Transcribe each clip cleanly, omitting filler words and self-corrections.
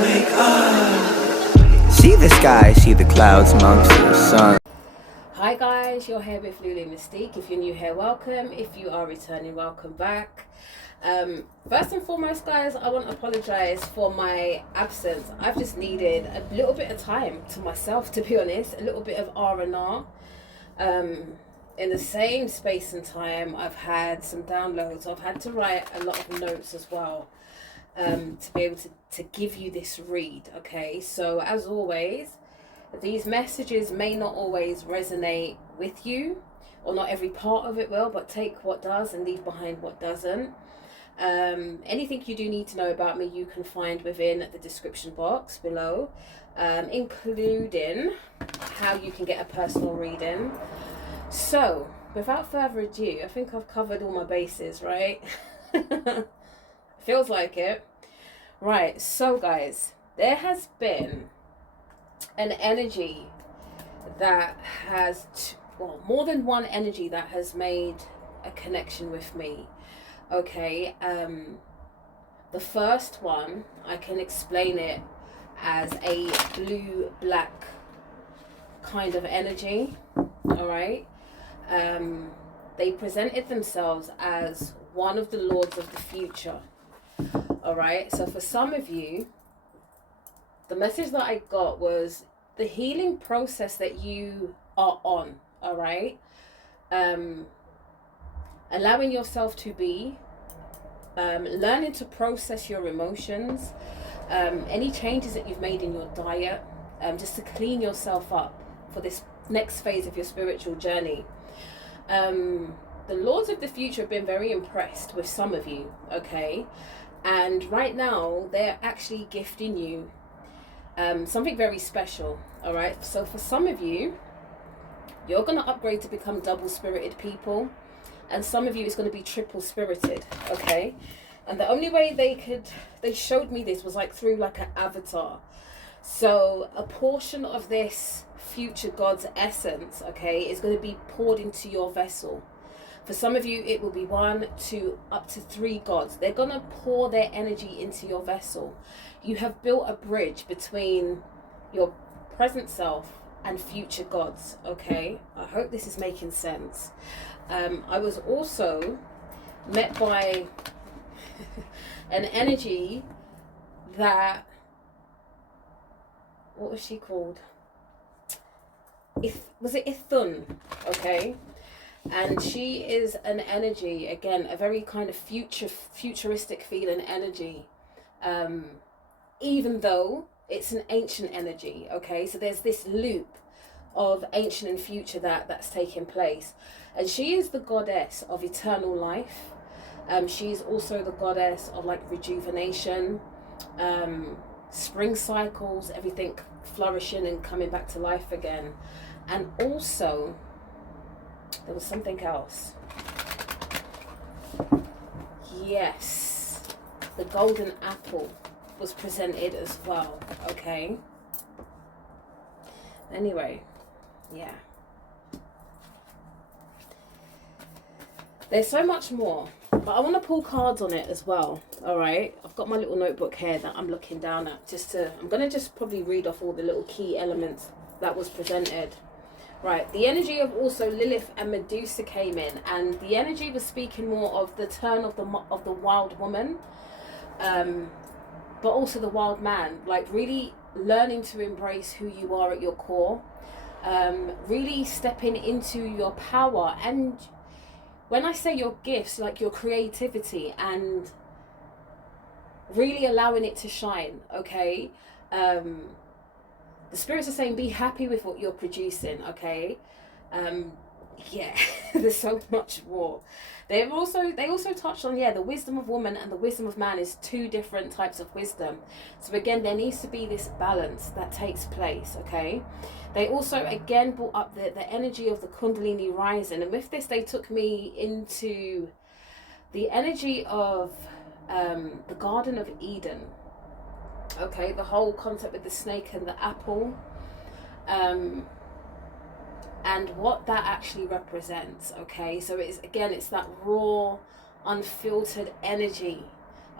See the sky, see the clouds amongst the sun. Hi guys, you're here with Lulu Mystique. If you're new here, welcome. If you are returning, welcome back. First and foremost, guys, I want to apologize for my absence. I've just needed a little bit of time to myself, to be honest, a little bit of R&R. In the same space and time, I've had some downloads. I've had to write a lot of notes as well, to be able to give you this read. Okay, so as always, these messages may not always resonate with you, or not every part of it will, but take what does and leave behind what doesn't. Anything you do need to know about me, you can find within the description box below, including how you can get a personal reading. So, without further ado, I think I've covered all my bases, right? Feels like it. Right, so guys, there has been an energy that has, more than one energy that has made a connection with me. Okay, the first one, I can explain it as a blue-black kind of energy, all right? They presented themselves as one of the lords of the future, all right? So for some of you, the message that I got was the healing process that you are on, all right? Allowing yourself to be, learning to process your emotions, any changes that you've made in your diet, just to clean yourself up for this next phase of your spiritual journey. The lords of the future have been very impressed with some of you, okay? And right now, they're actually gifting you something very special, all right? So for some of you, you're going to upgrade to become double-spirited people. And some of you, it's going to be triple-spirited, okay? And the only way they showed me this was like through like an avatar. So a portion of this future God's essence, okay, is going to be poured into your vessel. For some of you, it will be 1, 2, up to 3 gods. They're going to pour their energy into your vessel. You have built a bridge between your present self and future gods, okay? I hope this is making sense. I was also met by an energy that, what was she called? Was it Ithun? Okay. And she is an energy, again, a very kind of futuristic feeling energy. Even though it's an ancient energy, okay? So there's this loop of ancient and future that's taking place. And she is the goddess of eternal life. She's also the goddess of like rejuvenation, spring cycles, everything flourishing and coming back to life again. And also, there was something else. Yes, the golden apple was presented as well, okay? Anyway, yeah. There's so much more, but I want to pull cards on it as well, all right? I've got my little notebook here that I'm looking down at I'm going to just probably read off all the little key elements that was presented. Right, the energy of also Lilith and Medusa came in, and the energy was speaking more of the turn of the wild woman, but also the wild man, like really learning to embrace who you are at your core, really stepping into your power. And when I say your gifts, like your creativity, and really allowing it to shine, okay? The spirits are saying be happy with what you're producing, okay? Yeah, there's so much more. They also touched on, the wisdom of woman and the wisdom of man is 2 different types of wisdom. So again, there needs to be this balance that takes place, okay? They also again brought up the energy of the Kundalini rising, and with this they took me into the energy of the Garden of Eden. Okay, the whole concept with the snake and the apple, and what that actually represents. Okay, so it's that raw, unfiltered energy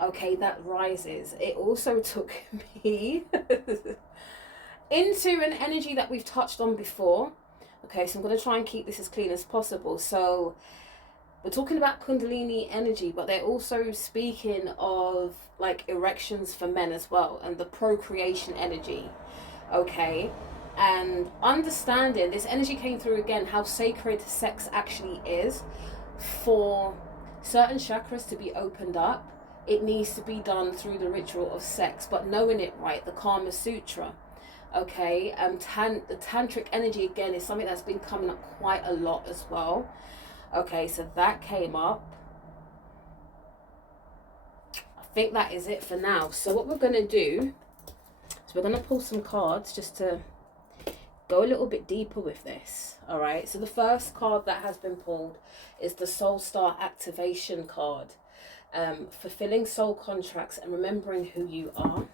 okay, that rises. It also took me into an energy that we've touched on before. Okay, so I'm going to try and keep this as clean as possible. So we're talking about Kundalini energy, but they're also speaking of like erections for men as well, and the procreation energy. Okay, and understanding this energy came through again, how sacred sex actually is. For certain chakras to be opened up, it needs to be done through the ritual of sex, but knowing it right, the Kama Sutra. Okay, the tantric energy again is something that's been coming up quite a lot as well. Okay, so that came up. I think that is it for now. So what we're going to do is we're going to pull some cards just to go a little bit deeper with this. All right, so the first card that has been pulled is the Soul Star Activation card. Fulfilling soul contracts and remembering who you are.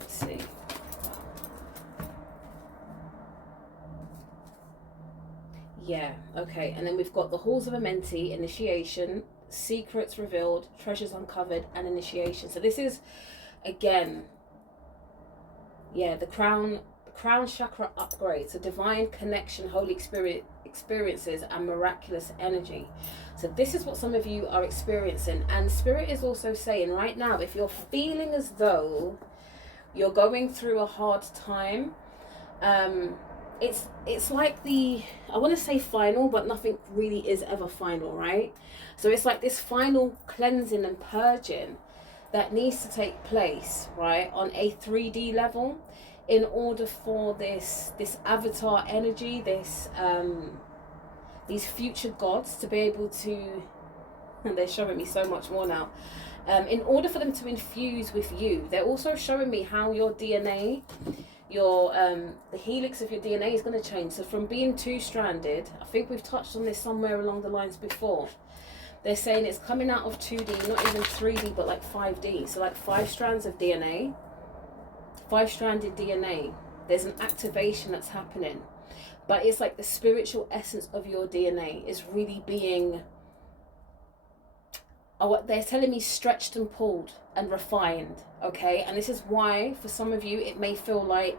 Let's see. Yeah, okay, and then we've got the Halls of Amenti, initiation, secrets revealed, treasures uncovered, and initiation. So this is, again, yeah, the crown chakra upgrade. So divine connection, holy experiences, and miraculous energy. So this is what some of you are experiencing. And Spirit is also saying right now, if you're feeling as though you're going through a hard time, it's like the, I want to say final, but nothing really is ever final, right? So it's like this final cleansing and purging that needs to take place, right, on a 3D level, in order for this avatar energy, these future gods to be able to, and they're showing me so much more now, in order for them to infuse with you. They're also showing me how your DNA, the helix of your DNA is going to change. So from being 2-stranded, I think we've touched on this somewhere along the lines before, they're saying it's coming out of 2D, not even 3D, but like 5D. So like 5 strands of DNA, 5-stranded DNA. There's an activation that's happening, but it's like the spiritual essence of your DNA is really being, what they're telling me, stretched and pulled and refined. Okay, and this is why for some of you it may feel like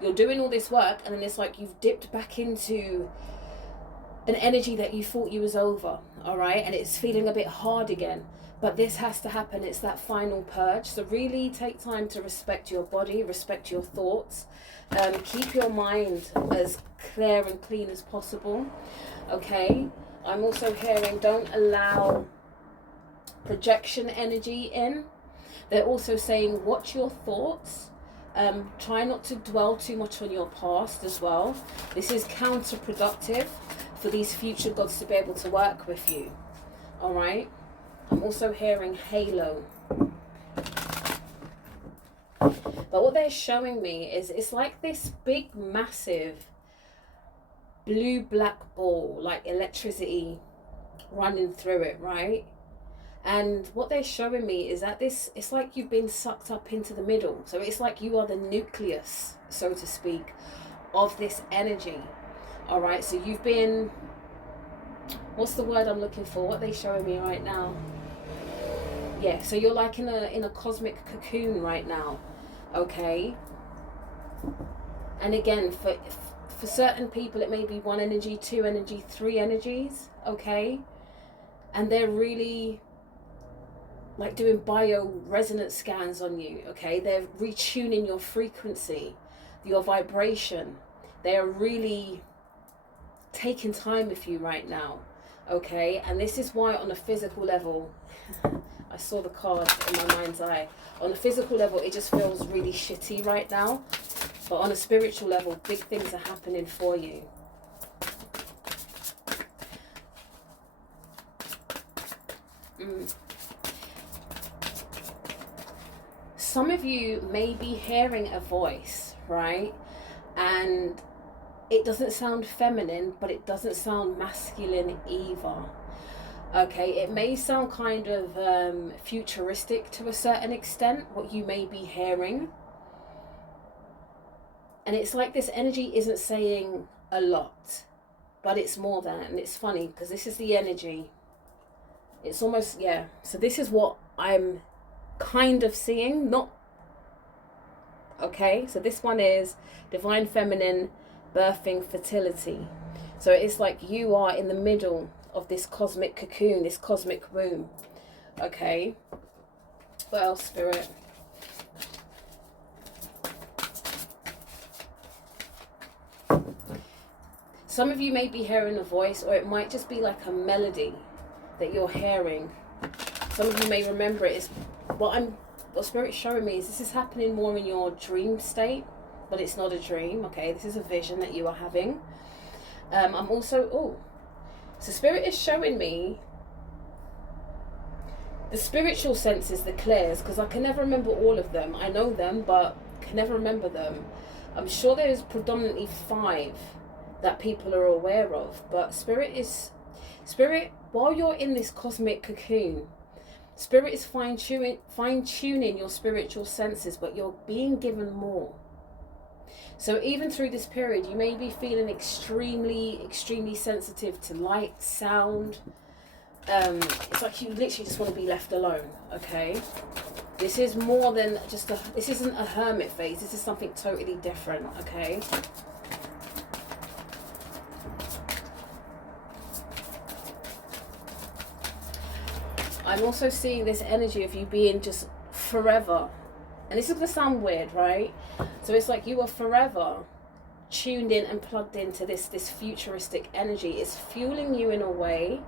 you're doing all this work and then it's like you've dipped back into an energy that you thought you was over. All right, and it's feeling a bit hard again, but this has to happen. It's that final purge. So really take time to respect your body, respect your thoughts, keep your mind as clear and clean as possible. Okay, I'm also hearing don't allow projection energy in. They're also saying watch your thoughts. Try not to dwell too much on your past as well. This is counterproductive for these future gods to be able to work with you. All right, I'm also hearing halo. But what they're showing me is it's like this big massive blue-black ball, like electricity running through it, right? And what they're showing me is that it's like you've been sucked up into the middle. So it's like you are the nucleus, so to speak, of this energy. All right, so you've been, what's the word I'm looking for? What are they showing me right now? Yeah, so you're like in a cosmic cocoon right now. Okay. And again, for certain people, it may be 1 energy, 2 energy, 3 energies. Okay. And they're really like doing bio-resonance scans on you. Okay. They're retuning your frequency, your vibration. They are really taking time with you right now. Okay. And this is why on a physical level, I saw the card in my mind's eye. On a physical level, it just feels really shitty right now. But on a spiritual level, big things are happening for you. Some of you may be hearing a voice, right? And it doesn't sound feminine, but it doesn't sound masculine either. Okay, it may sound kind of futuristic to a certain extent, what you may be hearing. And it's like this energy isn't saying a lot, but it's more than. And it's funny because this is the energy It's almost, yeah. So this is what I'm kind of seeing. Not, okay. So this one is divine feminine birthing fertility. So it's like you are in the middle of this cosmic cocoon, this cosmic womb. Okay. What else, Spirit? Some of you may be hearing a voice, or it might just be like a melody that you're hearing. Some of you may remember it. It's what Spirit's showing me is this is happening more in your dream state, but it's not a dream. Okay, this is a vision that you are having. I'm also so Spirit is showing me the spiritual senses, the clairs, because I can never remember all of them. I know them, but can never remember them. I'm sure there's predominantly 5 that people are aware of, but Spirit, while you're in this cosmic cocoon, Spirit is fine-tuning your spiritual senses, but you're being given more. So even through this period, you may be feeling extremely, extremely sensitive to light, sound. It's like you literally just want to be left alone, okay? This is more than just this isn't a hermit phase. This is something totally different, okay? I'm also seeing this energy of you being just forever. And this is going to sound weird, right? So it's like you are forever tuned in and plugged into this futuristic energy. It's fueling you in a way,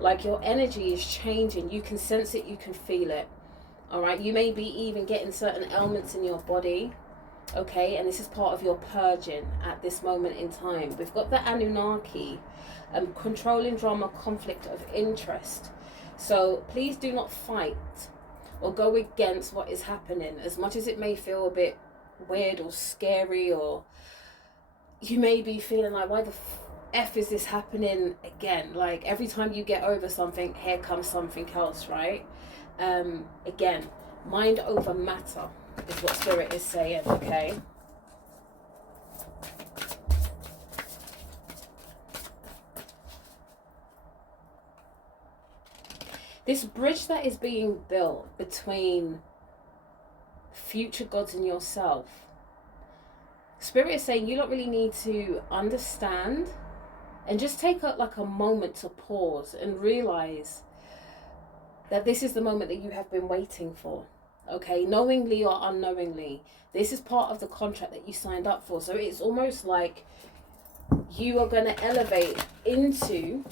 like your energy is changing. You can sense it, you can feel it. All right, you may be even getting certain ailments in your body. Okay, and this is part of your purging at this moment in time. We've got the Anunnaki, controlling drama, conflict of interest. So please do not fight or go against what is happening, as much as it may feel a bit weird or scary, or you may be feeling like, why the F is this happening again? Like every time you get over something, here comes something else, right? Again, mind over matter is what Spirit is saying, okay? This bridge that is being built between future gods and yourself, Spirit is saying you don't really need to understand, and just take like a moment to pause and realize that this is the moment that you have been waiting for, okay? Knowingly or unknowingly, this is part of the contract that you signed up for. So it's almost like you are going to elevate into,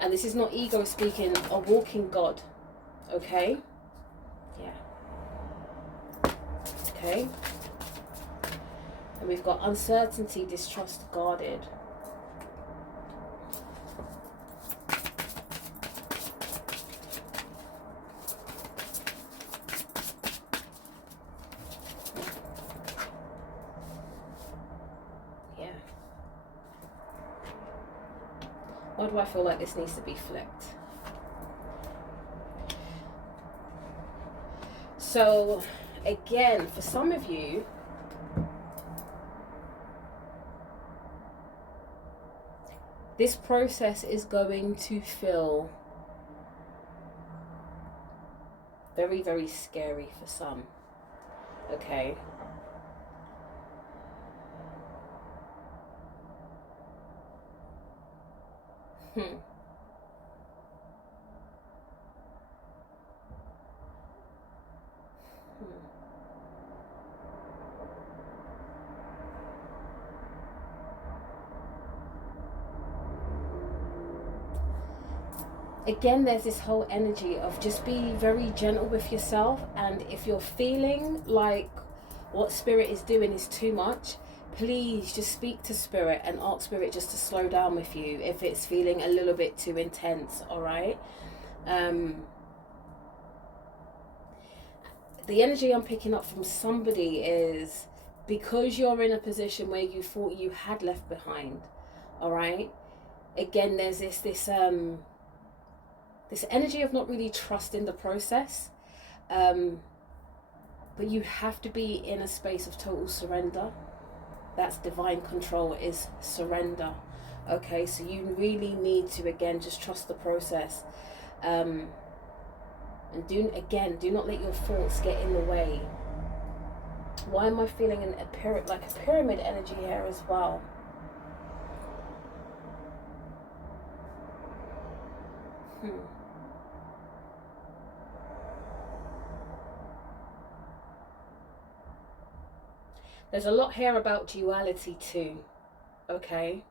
and this is not ego speaking, a walking God, okay? Yeah. Okay. And we've got uncertainty, distrust, guarded. Yeah. Why do I feel like this needs to be flipped? So, again, for some of you, this process is going to feel very, very scary for some, okay? Again, there's this whole energy of just be very gentle with yourself, and if you're feeling like what Spirit is doing is too much, please just speak to Spirit and ask Spirit just to slow down with you if it's feeling a little bit too intense, all right? The energy I'm picking up from somebody is because you're in a position where you thought you had left behind, all right? Again, there's this energy of not really trusting the process, but you have to be in a space of total surrender. That's divine control, is surrender, okay? So you really need to, again, just trust the process. And do not let your thoughts get in the way. Why am I feeling a pyramid energy here as well? There's a lot here about duality too, okay?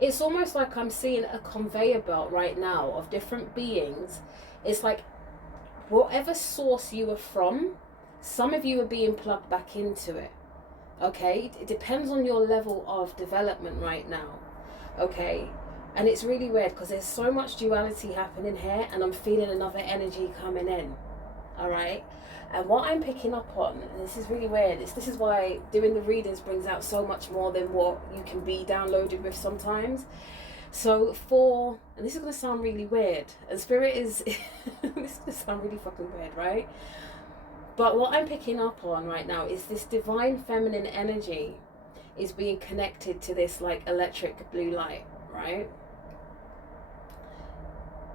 It's almost like I'm seeing a conveyor belt right now of different beings. It's like whatever source you were from, some of you are being plugged back into it, okay? It depends on your level of development right now, okay? And it's really weird because there's so much duality happening here, and I'm feeling another energy coming in, all right? And what I'm picking up on, and this is really weird, this is why doing the readings brings out so much more than what you can be downloaded with sometimes. So and this is going to sound really weird, and Spirit is, this is going to sound really fucking weird, right? But what I'm picking up on right now is this divine feminine energy is being connected to this like electric blue light, right?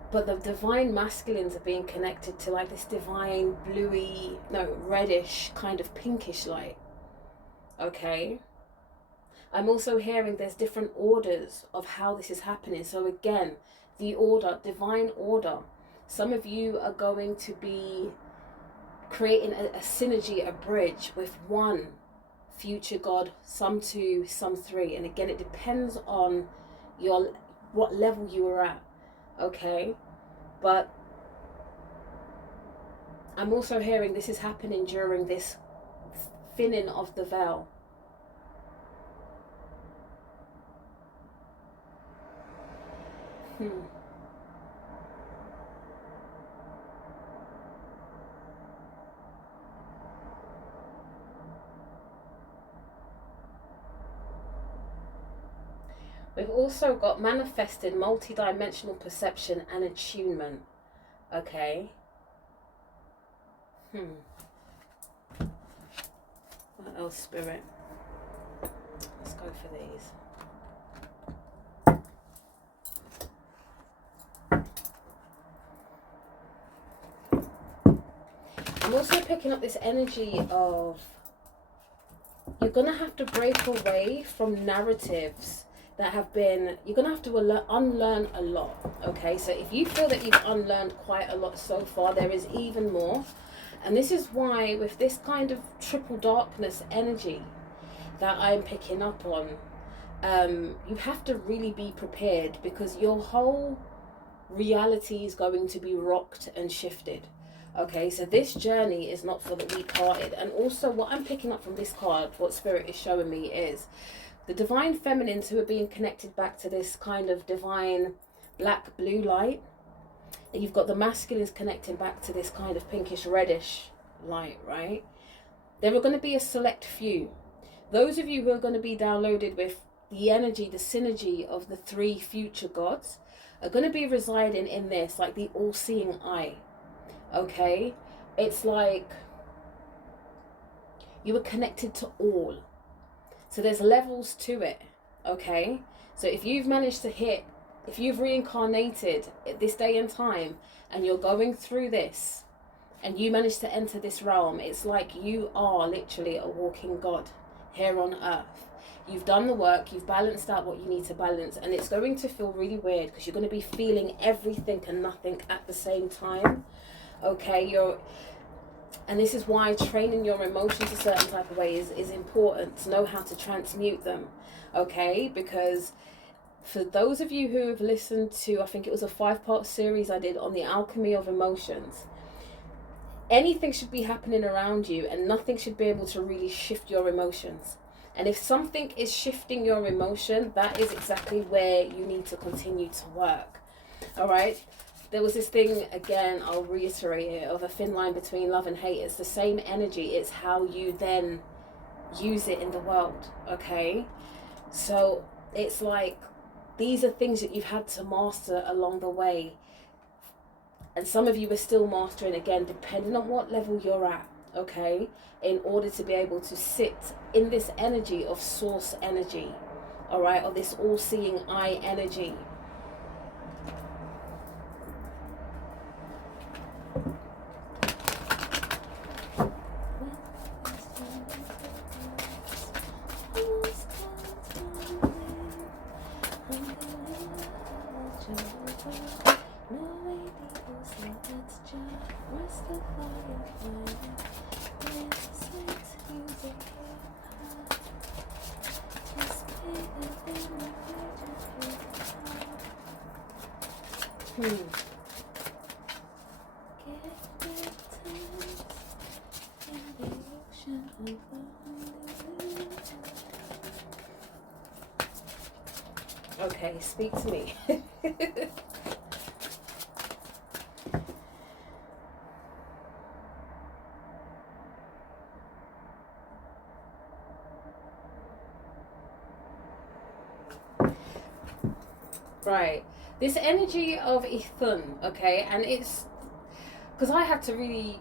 But the divine masculines are being connected to like this divine reddish kind of pinkish light, okay? I'm also hearing there's different orders of how this is happening. So again, the order, divine order. Some of you are going to be creating a synergy, a bridge with one future god, some two, some three. And again, it depends on what level you are at. Okay, but I'm also hearing this is happening during this thinning of the veil. We've also got manifested multi-dimensional perception and attunement. Okay. What else, Spirit? Let's go for these. I'm also picking up this energy of you're going to have to break away from narratives that have been, you're going to have to unlearn a lot, okay? So if you feel that you've unlearned quite a lot so far, there is even more. And this is why with this kind of triple darkness energy that I'm picking up on, you have to really be prepared, because your whole reality is going to be rocked and shifted. Okay, so this journey is not for the weak-hearted. And also what I'm picking up from this card, what Spirit is showing me, is the divine feminines who are being connected back to this kind of divine black blue light. And you've got the masculines connecting back to this kind of pinkish reddish light, right? There are going to be a select few. Those of you who are going to be downloaded with the energy, the synergy of the three future gods are going to be residing in this, like the all-seeing eye. Okay? It's like you were connected to all. So there's levels to it, okay? So if you've managed to if you've reincarnated at this day and time, and you're going through this, and you manage to enter this realm, it's like you are literally a walking god here on earth. You've done the work, you've balanced out what you need to balance, and it's going to feel really weird because you're going to be feeling everything and nothing at the same time, okay? And this is why training your emotions a certain type of way is important, to know how to transmute them, okay? Because for those of you who have listened to, I think it was a 5-part series I did on the alchemy of emotions, anything should be happening around you and nothing should be able to really shift your emotions. And if something is shifting your emotion, that is exactly where you need to continue to work, all right? There was this thing, again, I'll reiterate it, of a thin line between love and hate. It's the same energy. It's how you then use it in the world, okay? So it's like, these are things that you've had to master along the way. And some of you are still mastering, again, depending on what level you're at, okay, in order to be able to sit in this energy of source energy, all right, or this all-seeing eye energy. Okay, speak to me. Right, this energy of Ithun, okay, and it's because I had to really,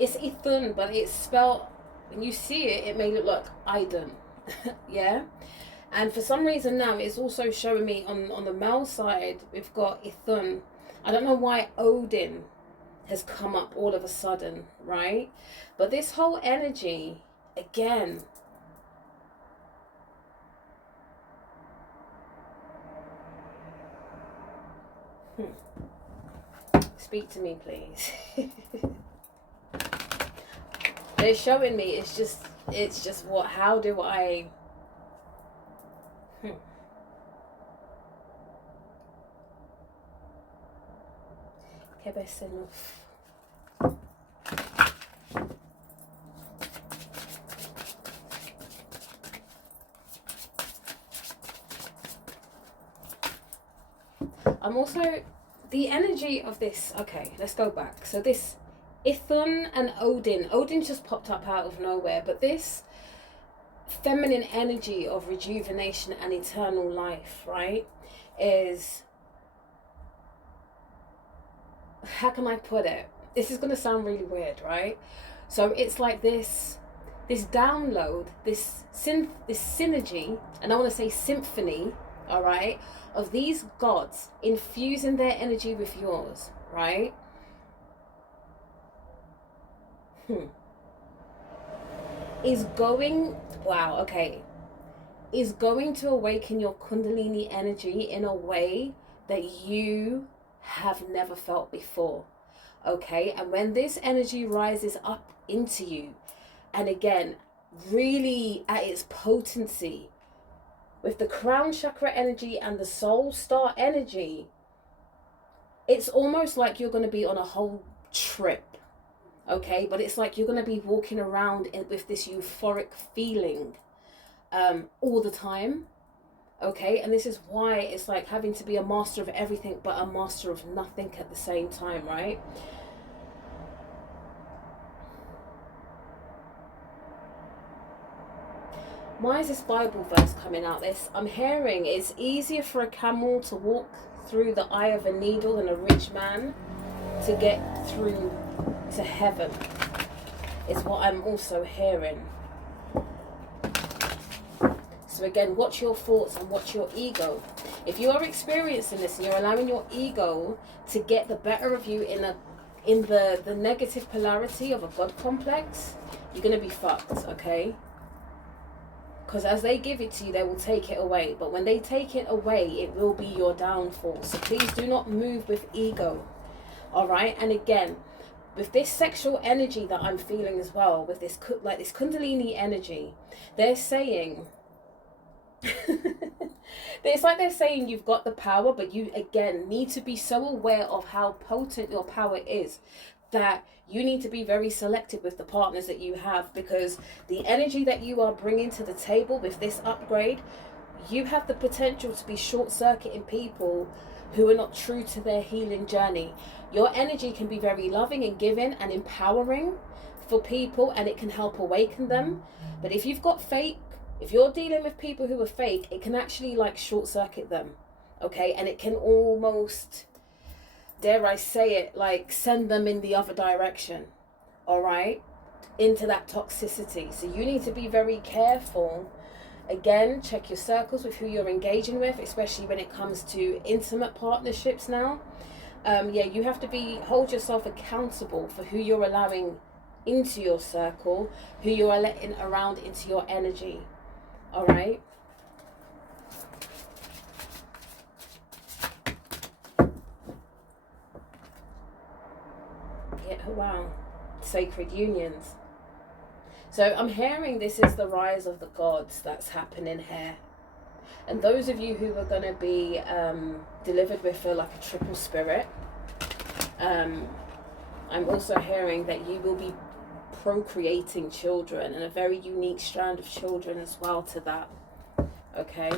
it's Ithun, but it's spelled, when you see it, it may look like Idun. Yeah, and for some reason now it's also showing me on the male side we've got Ithun. I don't know why Odin has come up all of a sudden, right? But this whole energy again, speak to me please. They're showing me it's just what, how do I I'm also the energy of this. Okay, let's go back. So this Ithun and Odin just popped up out of nowhere, but this feminine energy of rejuvenation and eternal life, right, is, how can I put it? This is going to sound really weird, right? So it's like this download, this synergy, and I want to say symphony, all right, of these gods infusing their energy with yours, right? Is going, wow, okay, is going to awaken your Kundalini energy in a way that you have never felt before, okay? And when this energy rises up into you, and again, really at its potency, with the crown chakra energy and the soul star energy, it's almost like you're going to be on a whole trip, okay? But it's like you're going to be walking around with this euphoric feeling all the time, okay? And this is why it's like having to be a master of everything but a master of nothing at the same time, right? Why is this Bible verse coming out? I'm hearing it's easier for a camel to walk through the eye of a needle than a rich man to get through to heaven, is what I'm also hearing. So again, watch your thoughts and watch your ego. If you are experiencing this and you're allowing your ego to get the better of you in the negative polarity of a God complex, you're going to be fucked, okay? Because as they give it to you, they will take it away. But when they take it away, it will be your downfall. So please do not move with ego. All right? And again, with this sexual energy that I'm feeling as well, with this like this Kundalini energy, they're saying, it's like they're saying you've got the power, but you again need to be so aware of how potent your power is, that you need to be very selective with the partners that you have, because the energy that you are bringing to the table with this upgrade, you have the potential to be short-circuiting people who are not true to their healing journey. Your energy can be very loving and giving and empowering for people, and it can help awaken them. But if you've got fake, if you're dealing with people who are fake, it can actually like short-circuit them, okay? And it can almost, dare I say it, like send them in the other direction, all right? into that toxicity. So you need to be very careful. Again, check your circles with who you're engaging with, especially when it comes to intimate partnerships now. Yeah, you have to hold yourself accountable for who you're allowing into your circle, who you are letting around into your energy. All right. Yeah, wow. Sacred unions. So I'm hearing this is the rise of the gods that's happening here. And those of you who are going to be delivered with like a triple spirit, I'm also hearing that you will be procreating children, and a very unique strand of children as well to that. Okay.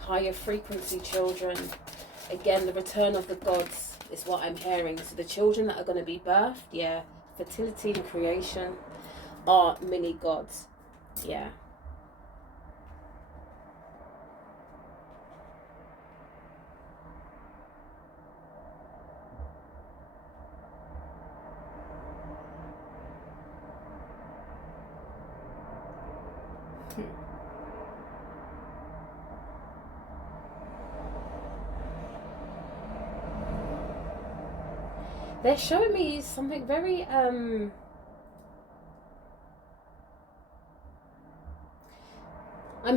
Higher frequency children. Again, the return of the gods is what I'm hearing. So the children that are going to be birthed, yeah, fertility and creation, are mini gods. Yeah. They're showing me something very I'm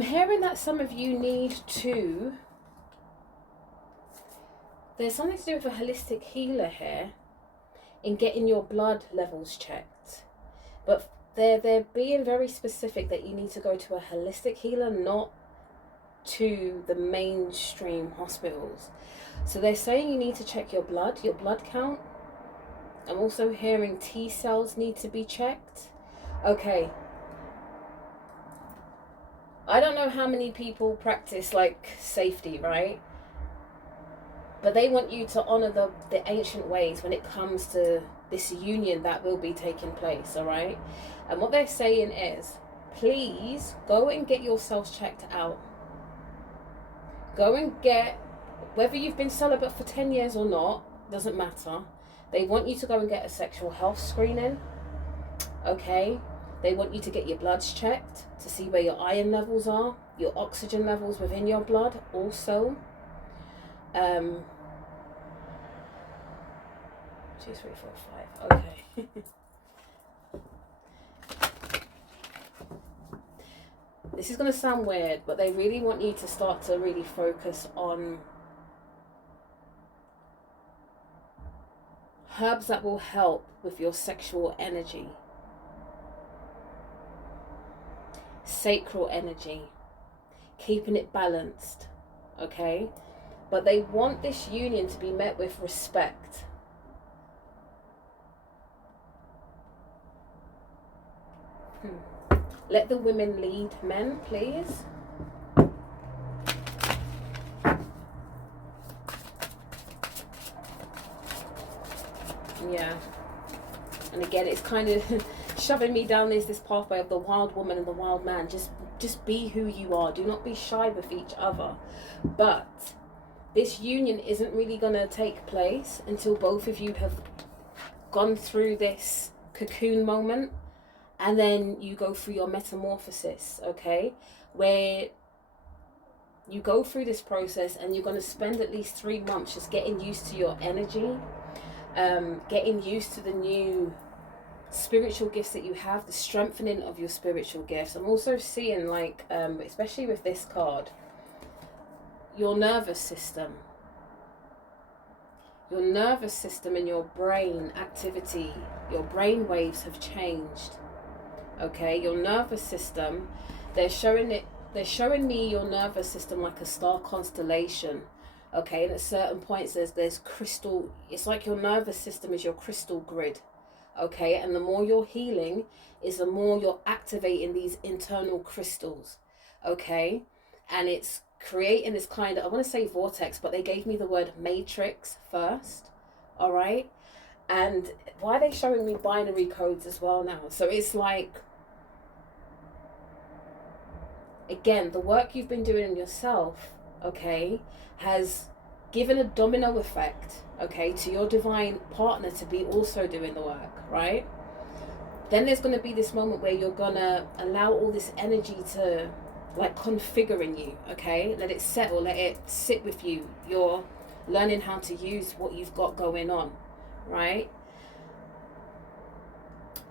hearing that some of you need to, there's something to do with a holistic healer here in getting your blood levels checked. But they're being very specific that you need to go to a holistic healer, not to the mainstream hospitals. So they're saying you need to check your blood count. I'm also hearing T cells need to be checked. Okay. I don't know how many people practice like safety, right? But they want you to honor the ancient ways when it comes to this union that will be taking place, all right? And what they're saying is, please go and get yourselves checked out. Go and get, whether you've been celibate for 10 years or not, doesn't matter. They want you to go and get a sexual health screening, okay? They want you to get your bloods checked to see where your iron levels are, your oxygen levels within your blood also. 2, 3, 4, 5. Okay. This is going to sound weird, but they really want you to start to really focus on herbs that will help with your sexual energy. Sacral energy, keeping it balanced, okay? But they want this union to be met with respect. Let the women lead men, please. Yeah. And again, it's kind of shoving me down this pathway of the wild woman and the wild man. Just be who you are. Do not be shy with each other. But this union isn't really going to take place until both of you have gone through this cocoon moment, and then you go through your metamorphosis, okay? Where you go through this process and you're going to spend at least 3 months just getting used to your energy, getting used to the new spiritual gifts that you have, the strengthening of your spiritual gifts. I'm also seeing, like, especially with this card, your nervous system. Your nervous system and your brain activity, your brain waves have changed. Okay, your nervous system, they're showing me your nervous system like a star constellation. Okay, and at certain points there's crystal, it's like your nervous system is your crystal grid. Okay, and the more you're healing is the more you're activating these internal crystals. Okay, and it's creating this kind of, I want to say vortex, but they gave me the word matrix first. All right, and why are they showing me binary codes as well now? So it's like, again, the work you've been doing in yourself, okay, has given a domino effect, okay, to your divine partner to be also doing the work, right? Then there's going to be this moment where you're going to allow all this energy to like configure in you, okay? Let it settle, let it sit with you. You're learning how to use what you've got going on, right?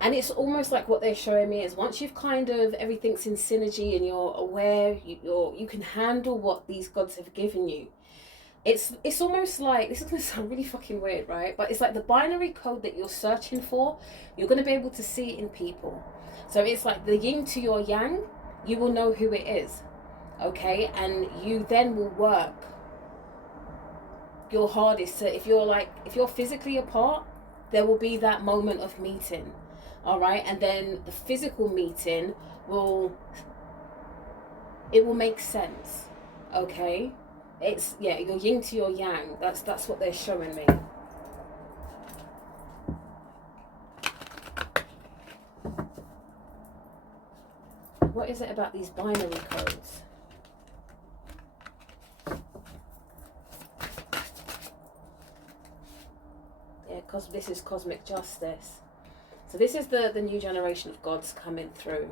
And it's almost like what they're showing me is once you've kind of, everything's in synergy and you're aware, you can handle what these gods have given you. It's almost like, this is going to sound really fucking weird, right? But it's like the binary code that you're searching for, you're going to be able to see it in people. So it's like the yin to your yang, you will know who it is, okay? And you then will work your hardest to, if you're physically apart, there will be that moment of meeting, all right? And then the physical meeting will make sense, okay? It's, yeah, your yin to your yang. That's what they're showing me. What is it about these binary codes? Yeah, because this is cosmic justice. So this is the new generation of gods coming through.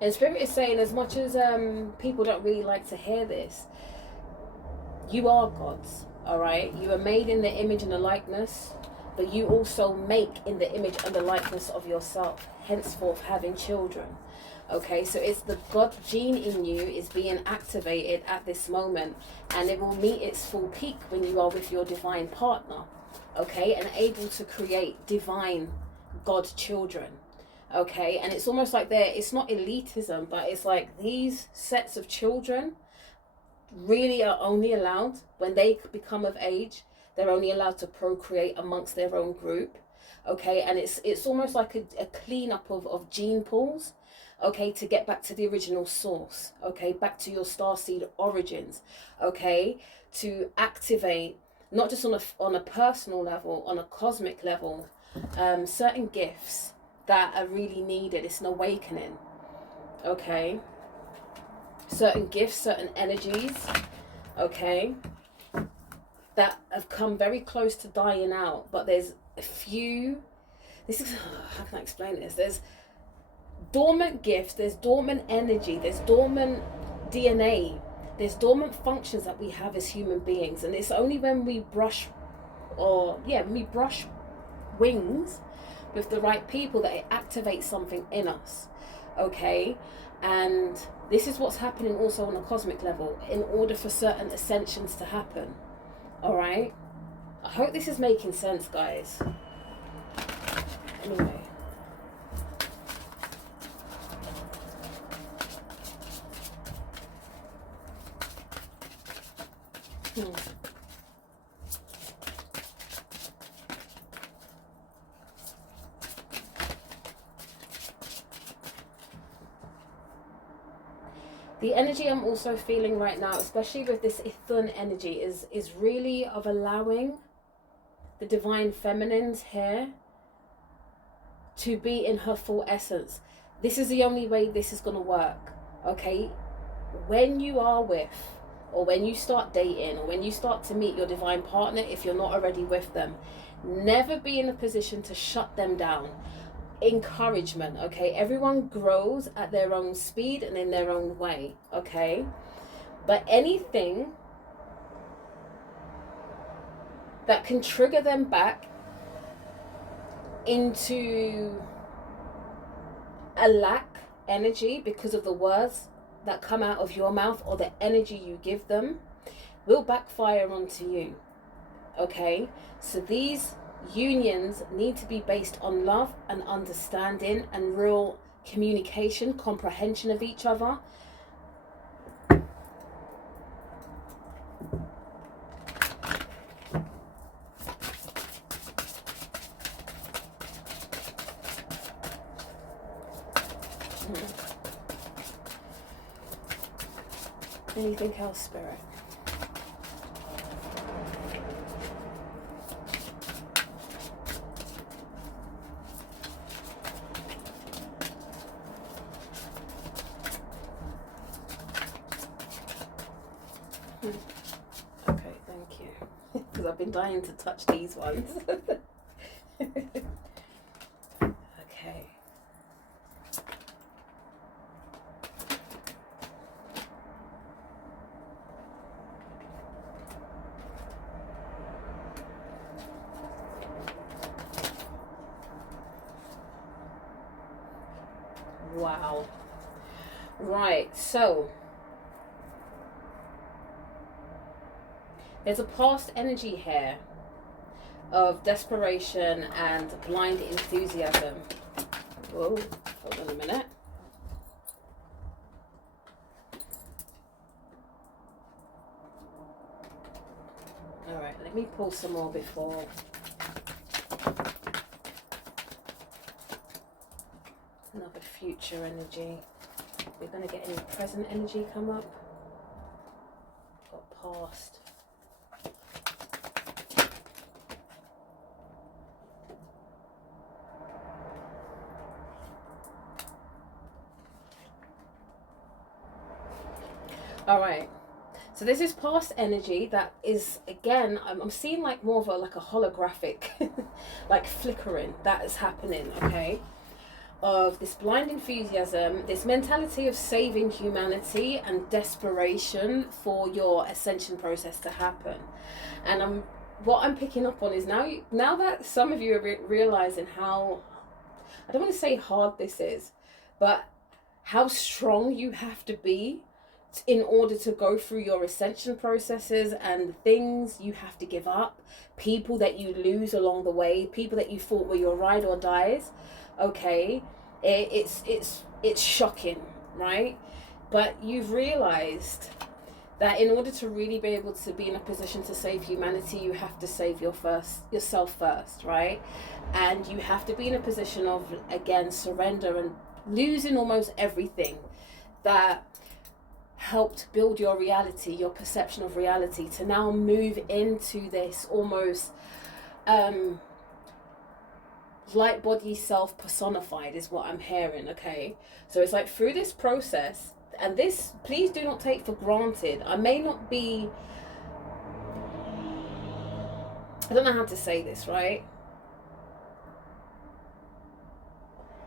And Spirit is saying, as much as people don't really like to hear this, you are gods, all right? You are made in the image and the likeness, but you also make in the image and the likeness of yourself, henceforth having children, okay? So it's the God gene in you is being activated at this moment, and it will meet its full peak when you are with your divine partner, okay? And able to create divine God children. Okay, and it's almost like it's not elitism, but it's like these sets of children really are only allowed when they become of age. They're only allowed to procreate amongst their own group, okay? And it's almost like a cleanup of gene pools, okay, to get back to the original source, okay, back to your starseed origins, okay, to activate not just on a personal level, on a cosmic level, certain gifts that are really needed. It's an awakening, okay? Certain gifts, certain energies, okay, that have come very close to dying out, but there's a few, this is, how can I explain this? There's dormant gifts, there's dormant energy, there's dormant DNA, there's dormant functions that we have as human beings, and it's only when we brush wings with the right people that it activates something in us, okay? And this is what's happening also on a cosmic level in order for certain ascensions to happen, all right? I hope this is making sense, guys. Anyway. The energy I'm also feeling right now, especially with this Ithun energy, is really of allowing the divine feminine's here to be in her full essence. This is the only way this is going to work, okay? When you are with, or when you start dating, or when you start to meet your divine partner, if you're not already with them, never be in a position to shut them down. Encouragement, okay? Everyone grows at their own speed and in their own way, okay? But anything that can trigger them back into a lack energy because of the words that come out of your mouth or the energy you give them will backfire onto you, okay? So these unions need to be based on love and understanding and real communication, comprehension of each other. Anything else, Spirit? I've been dying to touch these ones. Okay. Wow. Right, so there's a past energy here of desperation and blind enthusiasm. Whoa, hold on a minute. All right, let me pull some more before. Another future energy. We're going to get any present energy come up. Got past. All right. So this is past energy that is, again, I'm seeing like more of a holographic, like flickering that is happening, okay? Of this blind enthusiasm, this mentality of saving humanity and desperation for your ascension process to happen. And what I'm picking up on is now that some of you are realizing how, I don't want to say hard this is, but how strong you have to be in order to go through your ascension processes, and things you have to give up, people that you lose along the way, people that you thought were your ride or dies. Okay, it's shocking, right? But you've realized that in order to really be able to be in a position to save humanity, you have to save yourself first, right? And you have to be in a position of, again, surrender and losing almost everything that helped build your reality, your perception of reality, to now move into this almost light body self personified is what I'm hearing, okay? So it's like through this process, and this, please do not take for granted. I may not be, I don't know how to say this, right?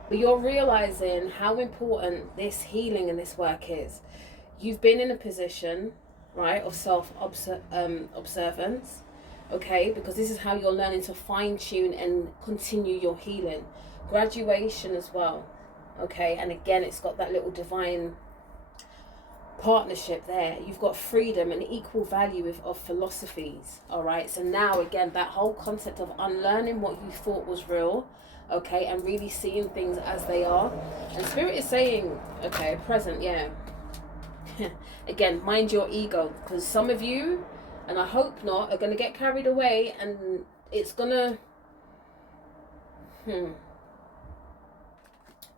But you're realizing how important this healing and this work is. You've been in a position, right, of self-observance, okay? Because this is how you're learning to fine-tune and continue your healing. Graduation as well, okay? And again, it's got that little divine partnership there. You've got freedom and equal value of philosophies, all right? So now, again, that whole concept of unlearning what you thought was real, okay, and really seeing things as they are. And Spirit is saying, okay, present, yeah. Again, mind your ego, because some of you, and I hope not, are going to get carried away, and it's going to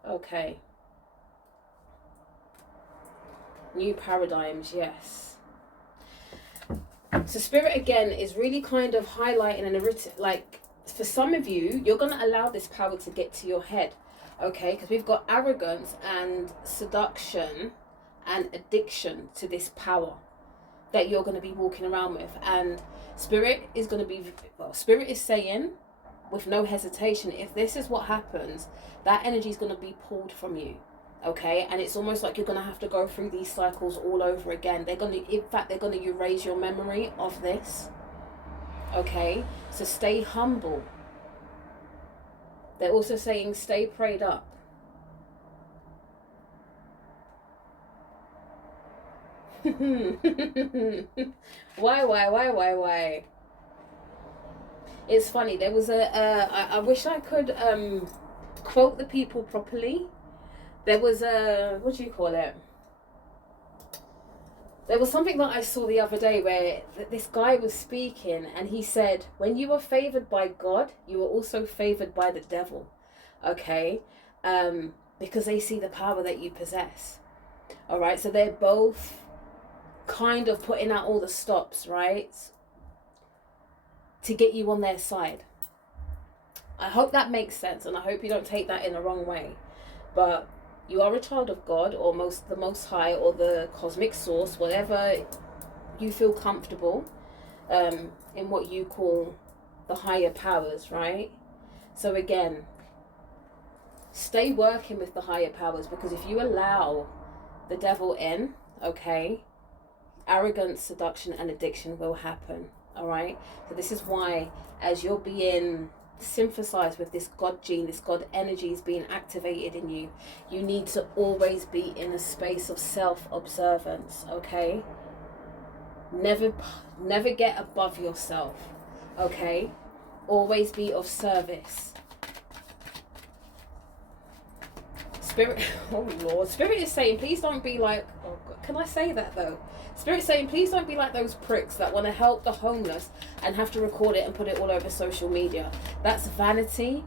okay, new paradigms, yes. So Spirit again is really kind of highlighting and like, for some of you, you're going to allow this power to get to your head, okay? Because we've got arrogance and seduction and addiction to this power that you're going to be walking around with. And Spirit is going to be, well, Spirit is saying with no hesitation, if this is what happens, that energy is going to be pulled from you, okay? And it's almost like you're going to have to go through these cycles all over again. They're going to, in fact, they're going to erase your memory of this, okay? So stay humble. They're also saying stay prayed up. Why? It's funny, there was I wish I could quote the people properly. There was a, what do you call it? There was something that I saw the other day where this guy was speaking, and he said, when you are favored by God, you are also favored by the devil, okay? Because they see the power that you possess. All right, so they're both kind of putting out all the stops, right, to get you on their side. I hope that makes sense, and I hope you don't take that in the wrong way. But you are a child of God, or the Most High, or the cosmic source, whatever you feel comfortable. in what you call the higher powers, right? So again, stay working with the higher powers, because if you allow the devil in, okay, arrogance, seduction, and addiction will happen. All right. So this is why, as you're being synthesized with this God gene, this God energy is being activated in you, you need to always be in a space of self-observance. Okay. Never get above yourself. Okay. Always be of service. Spirit, oh Lord, Spirit is saying, please don't be like, oh God, can I say that though? Spirit saying, please don't be like those pricks that want to help the homeless and have to record it and put it all over social media. That's vanity.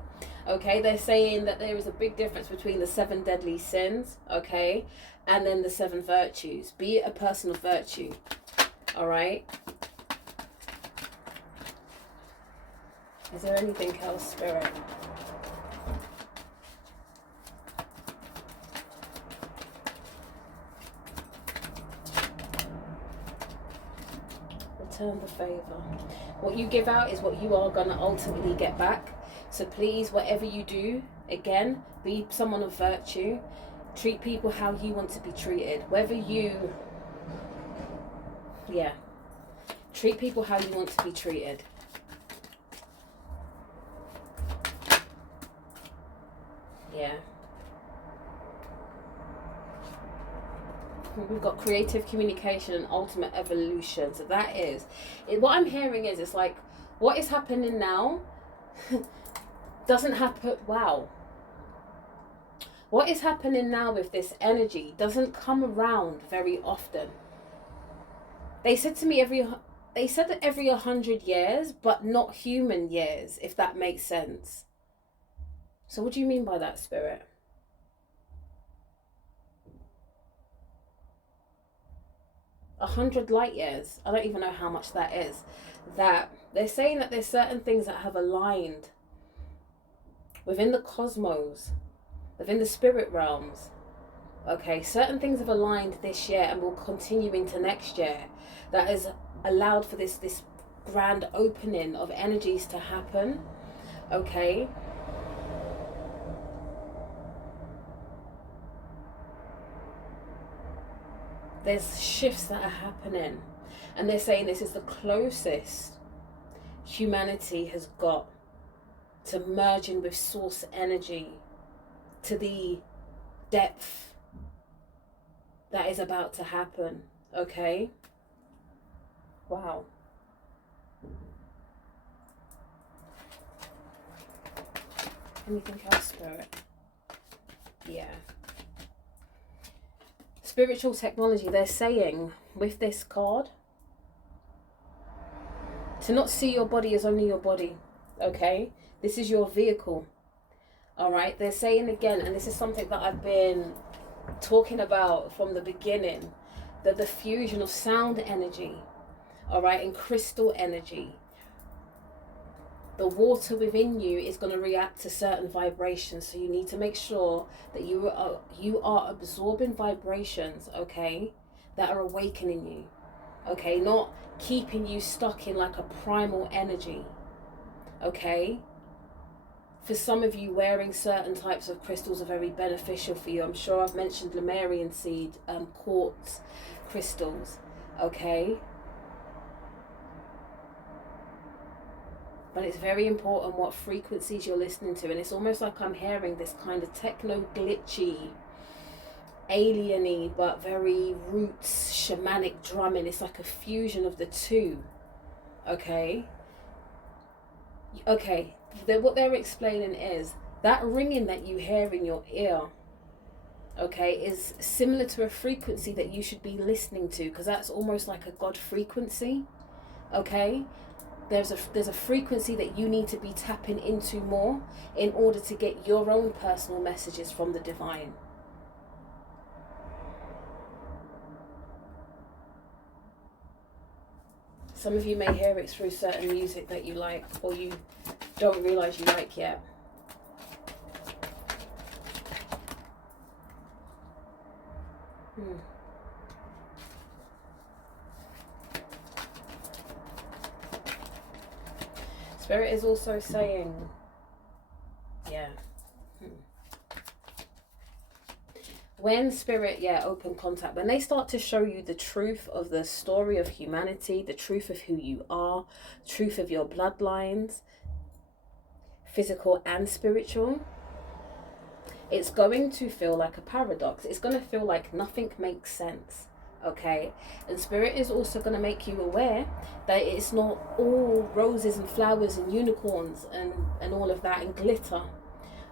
Okay, they're saying that there is a big difference between the 7 deadly sins, okay, and then the 7 virtues. Be a person of virtue. All right. Is there anything else, Spirit? Return the favor. What you give out is what you are going to ultimately get back. So please, whatever you do, again, be someone of virtue. Treat people how you want to be treated. Whether you, treat people how you want to be treated. Yeah. We've got creative communication and ultimate evolution. So that is it. What I'm hearing is, it's like what is happening now doesn't happen. Wow. What is happening now with this energy doesn't come around very often. They said to me every 100 years, but not human years, if that makes sense. So what do you mean by that, Spirit? A 100 light years. I don't even know how much that is. That they're saying that there's certain things that have aligned within the cosmos, within the spirit realms. Okay, certain things have aligned this year and will continue into next year. That has allowed for this grand opening of energies to happen. Okay. There's shifts that are happening, and they're saying this is the closest humanity has got to merging with source energy, to the depth that is about to happen. Okay. Wow. Anything else, Spirit? Yeah. Spiritual technology, they're saying with this card to not see your body as only your body. Okay, this is your vehicle. All right, they're saying again, and this is something that I've been talking about from the beginning, that the fusion of sound energy, all right, and crystal energy, the water within you is going to react to certain vibrations. So you need to make sure that you are absorbing vibrations, okay, that are awakening you, okay, not keeping you stuck in like a primal energy, okay. For some of you, wearing certain types of crystals are very beneficial for you. I'm sure I've mentioned Lemurian seed, quartz crystals, okay. But it's very important what frequencies you're listening to. And it's almost like I'm hearing this kind of techno glitchy, alien-y, but very roots, shamanic drumming. It's like a fusion of the two. Okay. Okay. What they're explaining is that ringing that you hear in your ear, okay, is similar to a frequency that you should be listening to, because that's almost like a God frequency. Okay. There's a frequency that you need to be tapping into more in order to get your own personal messages from the divine. Some of you may hear it through certain music that you like or you don't realize you like yet. Spirit is also saying, yeah. When Spirit, open contact, when they start to show you the truth of the story of humanity, the truth of who you are, truth of your bloodlines, physical and spiritual, it's going to feel like a paradox. It's going to feel like nothing makes sense. Okay, and Spirit is also going to make you aware that it's not all roses and flowers and unicorns and all of that and glitter.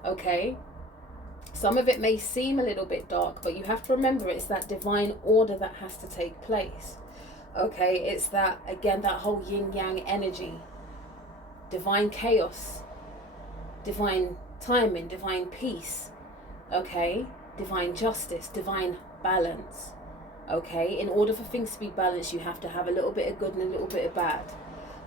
Okay, some of it may seem a little bit dark, but you have to remember it's that divine order that has to take place. Okay, it's that, again, that whole yin yang energy, divine chaos, divine timing, divine peace. Okay, divine justice, divine balance. Okay, in order for things to be balanced, you have to have a little bit of good and a little bit of bad.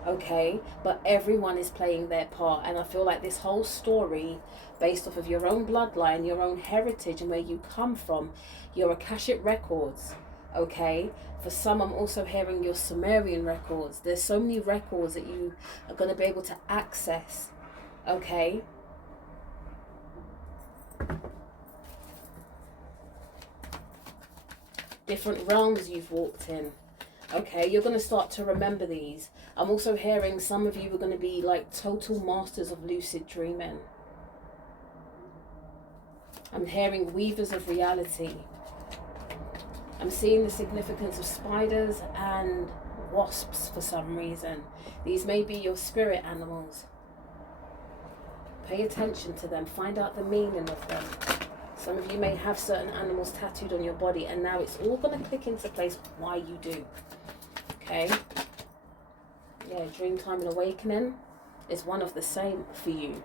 Okay, but everyone is playing their part, and I feel like this whole story, based off of your own bloodline, your own heritage, and where you come from, your Akashic records. Okay, for some, I'm also hearing your Sumerian records. There's so many records that you are going to be able to access. Okay. Different realms you've walked in. Okay, you're going to start to remember these. I'm also hearing some of you are going to be like total masters of lucid dreaming. I'm hearing weavers of reality. I'm seeing the significance of spiders and wasps for some reason. These may be your spirit animals. Pay attention to them. Find out the meaning of them. Some of you may have certain animals tattooed on your body, and now it's all going to click into place why you do. Okay? Yeah, dream time and awakening is one of the same for you.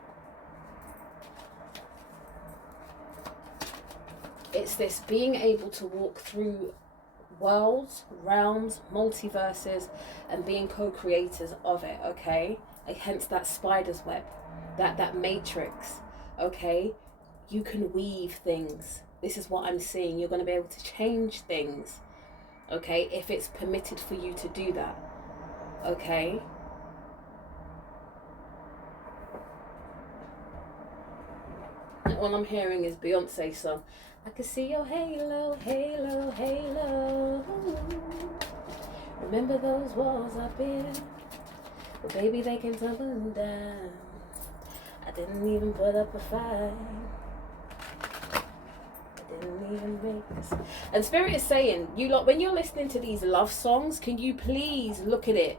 It's this being able to walk through worlds, realms, multiverses, and being co-creators of it, okay? Hence that spider's web, that matrix, okay? You can weave things. This is what I'm seeing. You're going to be able to change things, okay, if it's permitted for you to do that, okay? And all I'm hearing is Beyonce song. I can see your halo, halo, halo. Remember those walls I built? Well, baby, they came tumbling down. I didn't even put up a fight. And Spirit is saying, you lot, when you're listening to these love songs, can you please look at it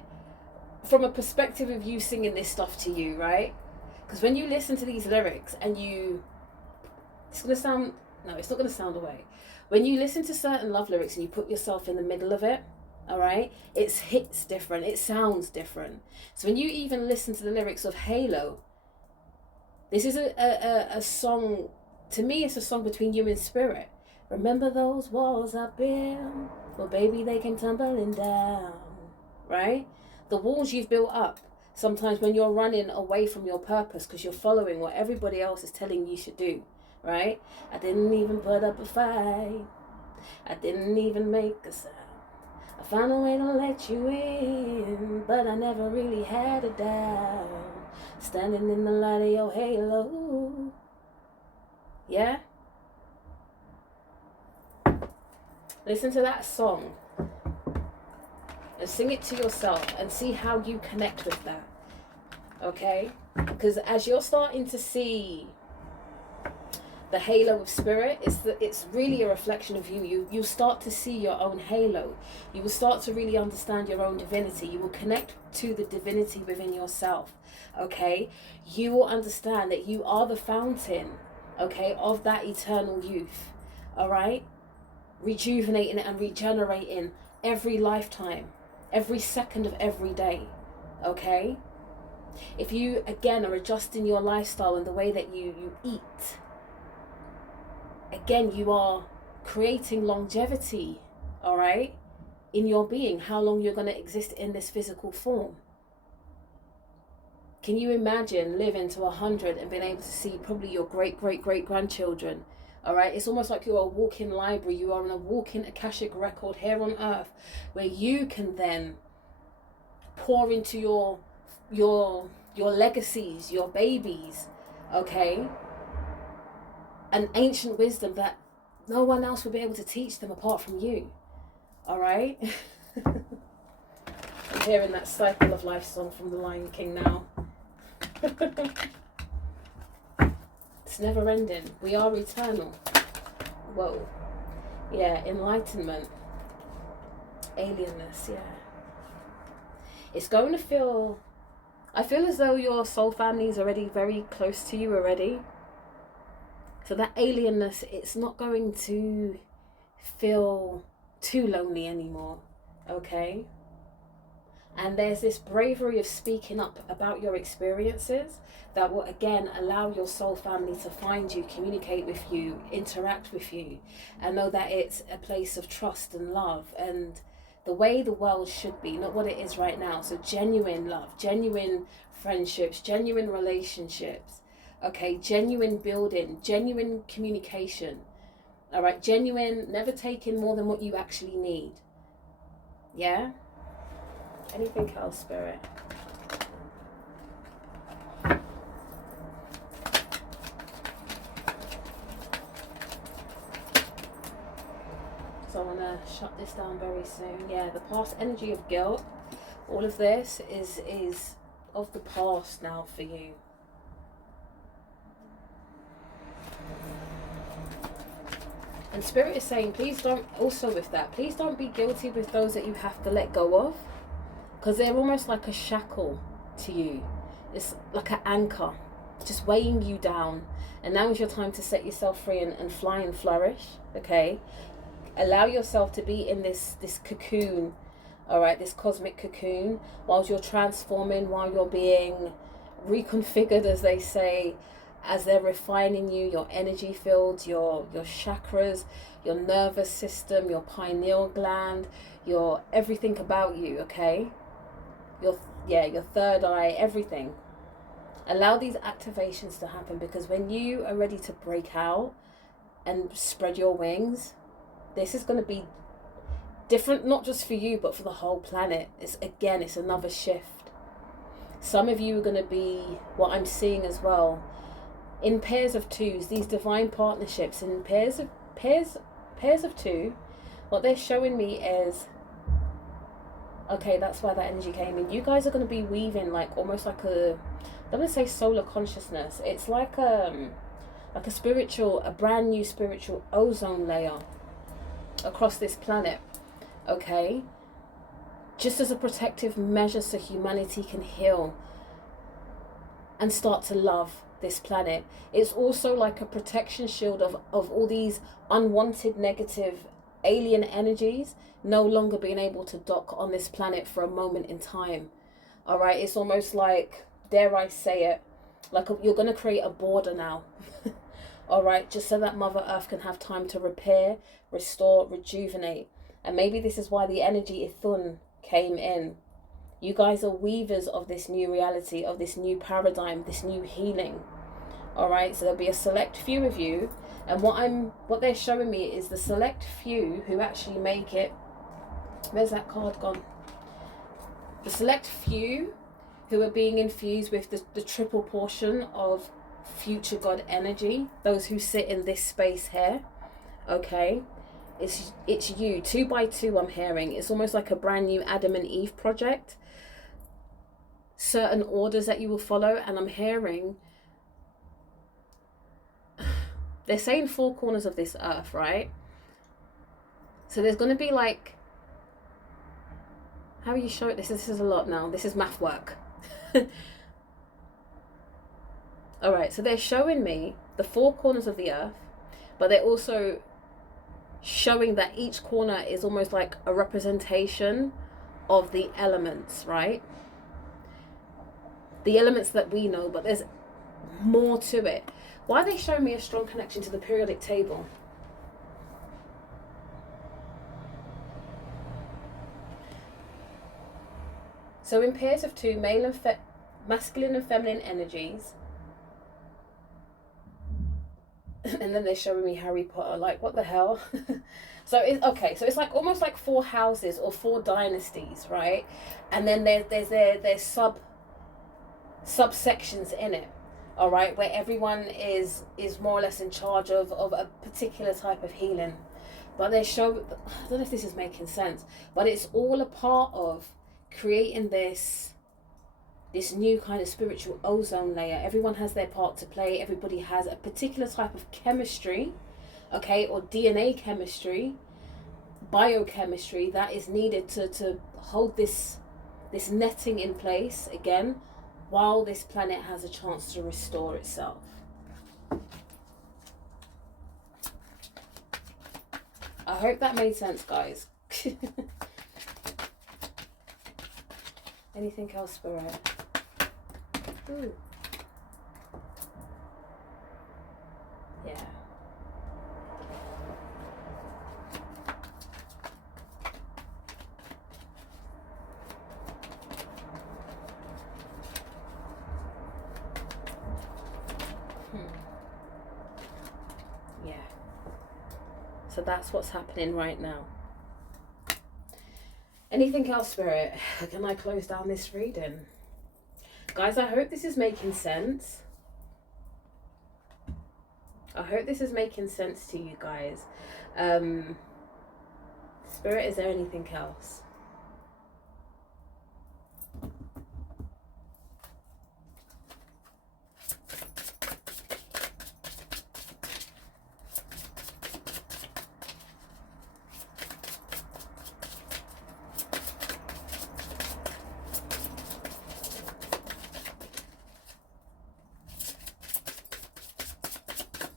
from a perspective of you singing this stuff to you, right? Because when you listen to these lyrics and it's going to sound, no, it's not going to sound away. When you listen to certain love lyrics and you put yourself in the middle of it, all right, it hits different, it sounds different. So when you even listen to the lyrics of Halo, this is a song. To me, it's a song between you and Spirit. Remember those walls I built? Well, baby, they came tumbling down, right? The walls you've built up, sometimes when you're running away from your purpose because you're following what everybody else is telling you should do, right? I didn't even put up a fight. I didn't even make a sound. I found a way to let you in, but I never really had a doubt. Standing in the light of your halo. Yeah? Listen to that song and sing it to yourself and see how you connect with that. Okay? Because as you're starting to see the halo of Spirit, it's really a reflection of you. You'll start to see your own halo. You will start to really understand your own divinity. You will connect to the divinity within yourself. Okay? You will understand that you are the fountain, okay, of that eternal youth. All right? Rejuvenating and regenerating every lifetime, every second of every day. Okay? If you, again, are adjusting your lifestyle and the way that you eat, again, you are creating longevity, all right, in your being, how long you're going to exist in this physical form. Can you imagine living to 100 and being able to see probably your great-great-great-grandchildren? All right, it's almost like you're a walking library. You are in a walking Akashic record here on earth, where you can then pour into your your legacies, your babies, okay? An ancient wisdom that no one else will be able to teach them apart from you. All right? I'm hearing that Cycle of Life song from the Lion King now. It's never ending. We are eternal. Whoa. Yeah, enlightenment. Alienness, yeah. It's going to feel... I feel as though your soul family is already very close to you already. So that alienness, it's not going to feel too lonely anymore, okay? And there's this bravery of speaking up about your experiences that will, again, allow your soul family to find you, communicate with you, interact with you, and know that it's a place of trust and love and the way the world should be, not what it is right now. So genuine love, genuine friendships, genuine relationships, okay, genuine building, genuine communication, all right, genuine, never taking more than what you actually need. Yeah? Anything else, Spirit? So I want to shut this down very soon. Yeah, the past energy of guilt, all of this is of the past now for you. And Spirit is saying, please don't, also with that, please don't be guilty with those that you have to let go of. Because they're almost like a shackle to you. It's like an anchor, just weighing you down. And now is your time to set yourself free and fly and flourish, okay? Allow yourself to be in this cocoon, all right, this cosmic cocoon, while you're transforming, while you're being reconfigured, as they say, as they're refining you, your energy fields, your chakras, your nervous system, your pineal gland, your everything about you, okay? Your third eye, everything. Allow these activations to happen, because when you are ready to break out and spread your wings, this is going to be different, not just for you, but for the whole planet. It's another shift. Some of you are going to be, what I'm seeing as well, in pairs of twos, these divine partnerships, in pairs of two. What they're showing me is, okay, that's why that energy came in. You guys are going to be weaving like almost like I'm going to say solar consciousness. It's like a brand new spiritual ozone layer across this planet, okay? Just as a protective measure so humanity can heal and start to love this planet. It's also like a protection shield of all these unwanted negative alien energies no longer being able to dock on this planet for a moment in time. All right, it's almost like, dare I say it, like you're going to create a border now. All right, just so that Mother Earth can have time to repair, restore, rejuvenate. And maybe this is why the energy Ithun came in. You guys are weavers of this new reality, of this new paradigm, this new healing. All right, so there'll be a select few of you, and what they're showing me is the select few who actually make it. Where's that card gone? The select few who are being infused with the triple portion of future God energy, those who sit in this space here, okay? It's you, 2 by 2 I'm hearing. It's almost like a brand new Adam and Eve project. Certain orders that you will follow, and I'm hearing, they're saying 4 corners of this earth, right? So there's going to be like, how are you showing this? This is a lot now. This is math work. All right, so they're showing me the 4 corners of the earth, but they're also showing that each corner is almost like a representation of the elements, right? The elements that we know, but there's more to it. Why are they showing me a strong connection to the periodic table? So in pairs of 2, masculine and feminine energies. And then they're showing me Harry Potter, like, what the hell? So it's like almost like 4 houses or 4 dynasties, right? And then there's their subsections in it, all right, where everyone is more or less in charge of a particular type of healing. But they show, I don't know if this is making sense, but it's all a part of creating this new kind of spiritual ozone layer. Everyone has their part to play. Everybody has a particular type of chemistry, okay, or DNA chemistry, biochemistry that is needed to hold this netting in place again, while this planet has a chance to restore itself. I hope that made sense, guys. Anything else, Spirit? Ooh. Yeah. Yeah. So that's what's happening right now. Anything else, Spirit? Can I close down this reading? Guys, I hope this is making sense. I hope this is making sense to you guys. Spirit, is there anything else?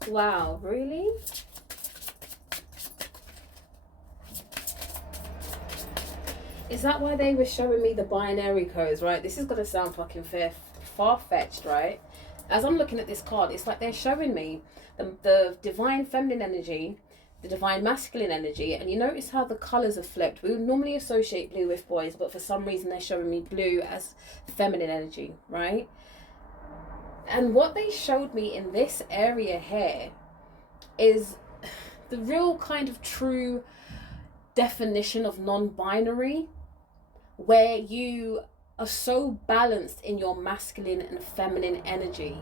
Wow, really? Is that why they were showing me the binary codes, right? This is going to sound fucking far-fetched, right? As I'm looking at this card, it's like they're showing me the divine feminine energy, the divine masculine energy, and you notice how the colours are flipped. We would normally associate blue with boys, but for some reason they're showing me blue as feminine energy, right? And what they showed me in this area here is the real kind of true definition of non-binary, where you are so balanced in your masculine and feminine energy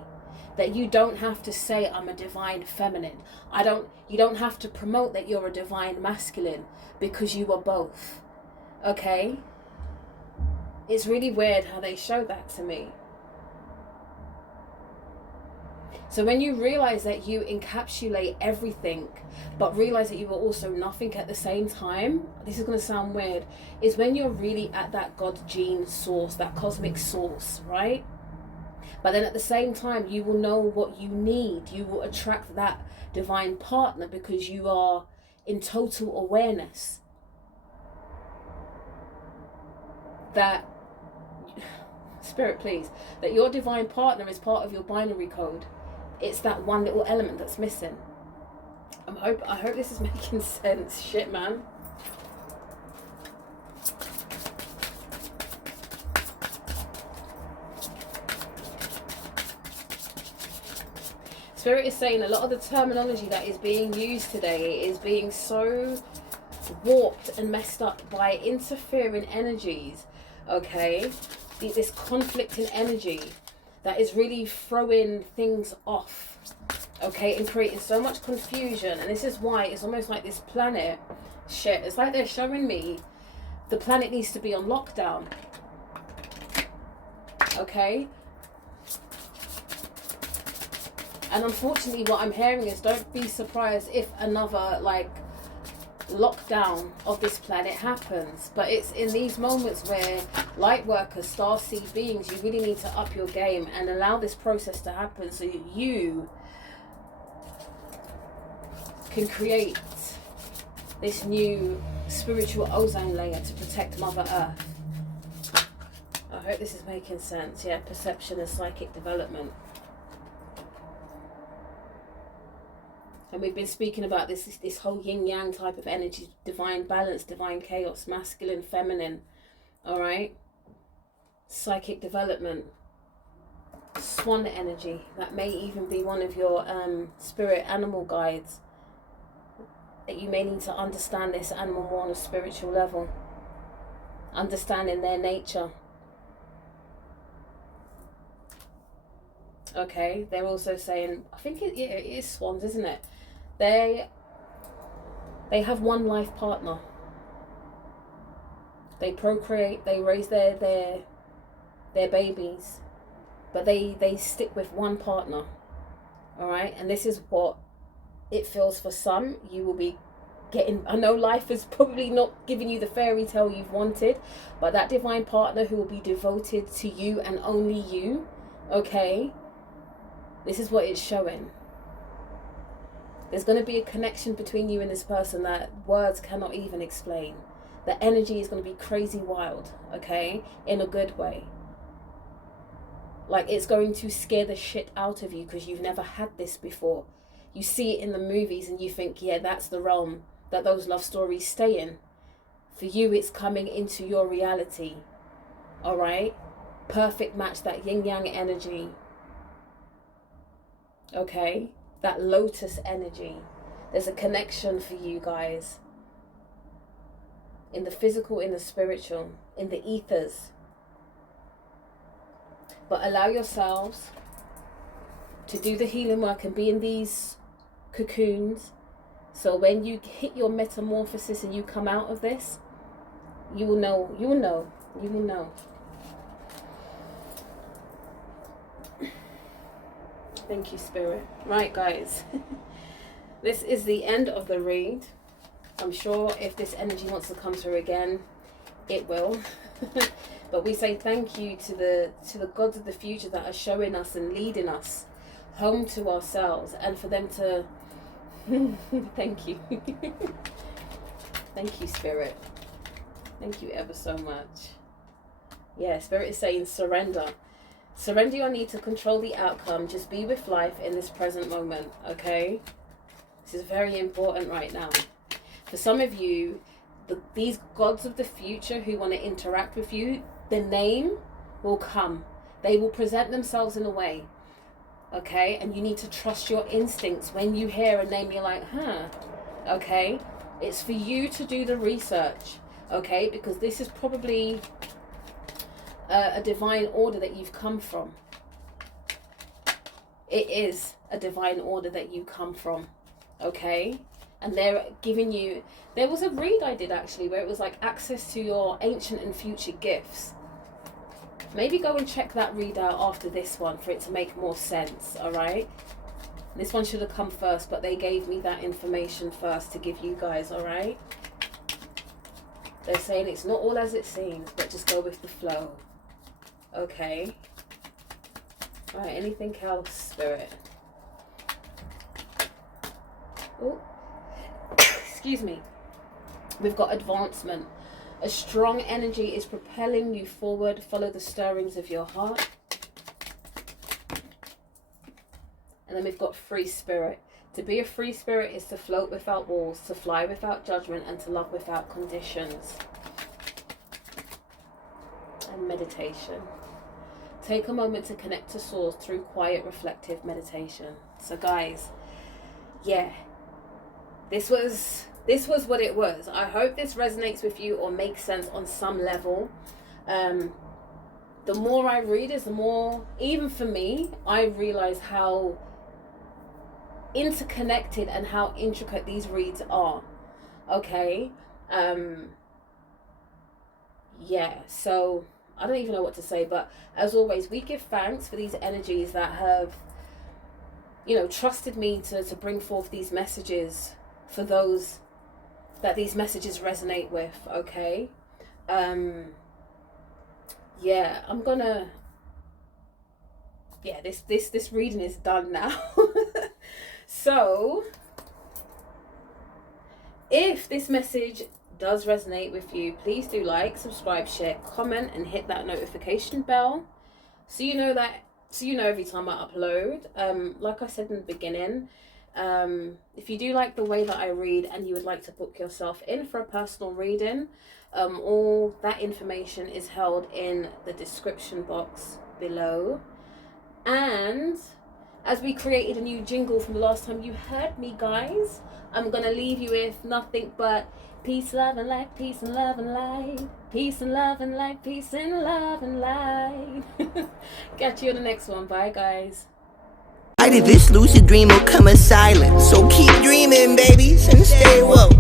that you don't have to say I'm a divine feminine. You don't have to promote that you're a divine masculine, because you are both. Okay? It's really weird how they show that to me. So when you realize that you encapsulate everything, but realize that you are also nothing at the same time, this is going to sound weird, is when you're really at that God gene source, that cosmic source, right? But then at the same time, you will know what you need. You will attract that divine partner because you are in total awareness that, Spirit, please, that your divine partner is part of your binary code. It's that one little element that's missing. I hope this is making sense. Shit, man. Spirit is saying a lot of the terminology that is being used today is being so warped and messed up by interfering energies, okay? This conflicting energy that is really throwing things off, okay, and creating so much confusion. And this is why it's almost like this planet, shit, it's like they're showing me the planet needs to be on lockdown, okay? And unfortunately what I'm hearing is, don't be surprised if another like lockdown of this planet happens. But it's in these moments where light workers, starseed beings, you really need to up your game and allow this process to happen so you can create this new spiritual ozone layer to protect Mother Earth. I hope this is making sense. Yeah, perception and psychic development. And we've been speaking about this whole yin-yang type of energy, divine balance, divine chaos, masculine, feminine, all right? Psychic development, swan energy. That may even be one of your spirit animal guides, that you may need to understand this animal more on a spiritual level, understanding their nature. Okay, they're also saying, I think it is swans, isn't it? They have one life partner. They procreate, they raise their babies, but they stick with one partner. All right, and this is what it feels for some. You will be getting, I know life is probably not giving you the fairy tale you've wanted, but that divine partner who will be devoted to you and only you, okay, this is what it's showing. There's going to be a connection between you and this person that words cannot even explain. The energy is going to be crazy wild, okay, in a good way. Like, it's going to scare the shit out of you because you've never had this before. You see it in the movies and you think, yeah, that's the realm that those love stories stay in. For you, it's coming into your reality. All right? Perfect match, that yin-yang energy. Okay? That lotus energy. There's a connection for you guys. In the physical, in the spiritual, in the ethers. But allow yourselves to do the healing work and be in these cocoons. So when you hit your metamorphosis and you come out of this, you will know, you will know, you will know. Thank you, Spirit. Right, guys. This is the end of the read. I'm sure if this energy wants to come through again, it will. But we say thank you to the gods of the future that are showing us and leading us home to ourselves, and for them to thank you. Thank you, Spirit. Thank you ever so much. Yeah, Spirit is saying surrender. Surrender your need to control the outcome. Just be with life in this present moment, okay? This is very important right now. For some of you, these gods of the future who want to interact with you, the name will come. They will present themselves in a way, okay? And you need to trust your instincts. When you hear a name, you're like, huh, okay? It's for you to do the research, okay? Because this is probably a divine order that you've come from. It is a divine order that you come from, okay? And they're giving you, there was a read I did actually where it was like access to your ancient and future gifts. Maybe go and check that read out after this one for it to make more sense, all right? This one should have come first, but they gave me that information first to give you guys, all right? They're saying it's not all as it seems, but just go with the flow, okay? All right, anything else, Spirit? Oh. Excuse me. We've got advancement. A strong energy is propelling you forward. Follow the stirrings of your heart. And then we've got free spirit. To be a free spirit is to float without walls, to fly without judgment, and to love without conditions. And meditation. Take a moment to connect to source through quiet, reflective meditation. So guys, yeah, this was what it was. I hope this resonates with you or makes sense on some level. The more I read is the more, even for me, I realize how interconnected and how intricate these reads are. Okay. Yeah, so I don't even know what to say, but as always, we give thanks for these energies that have, you know, trusted me to bring forth these messages for those that these messages resonate with, okay? Yeah, I'm gonna, yeah, this reading is done now. So, if this message does resonate with you, please do like, subscribe, share, comment, and hit that notification bell so you know every time I upload. Like I said in the beginning, if you do like the way that I read and you would like to book yourself in for a personal reading, all that information is held in the description box below. And as we created a new jingle from the last time you heard me, guys, I'm gonna leave you with nothing but peace, love, and light, peace and love and light, peace and love and light, peace and love and light. Catch you on the next one. Bye, guys. this lucid dream will come as silence. So keep dreaming, babies, and stay woke.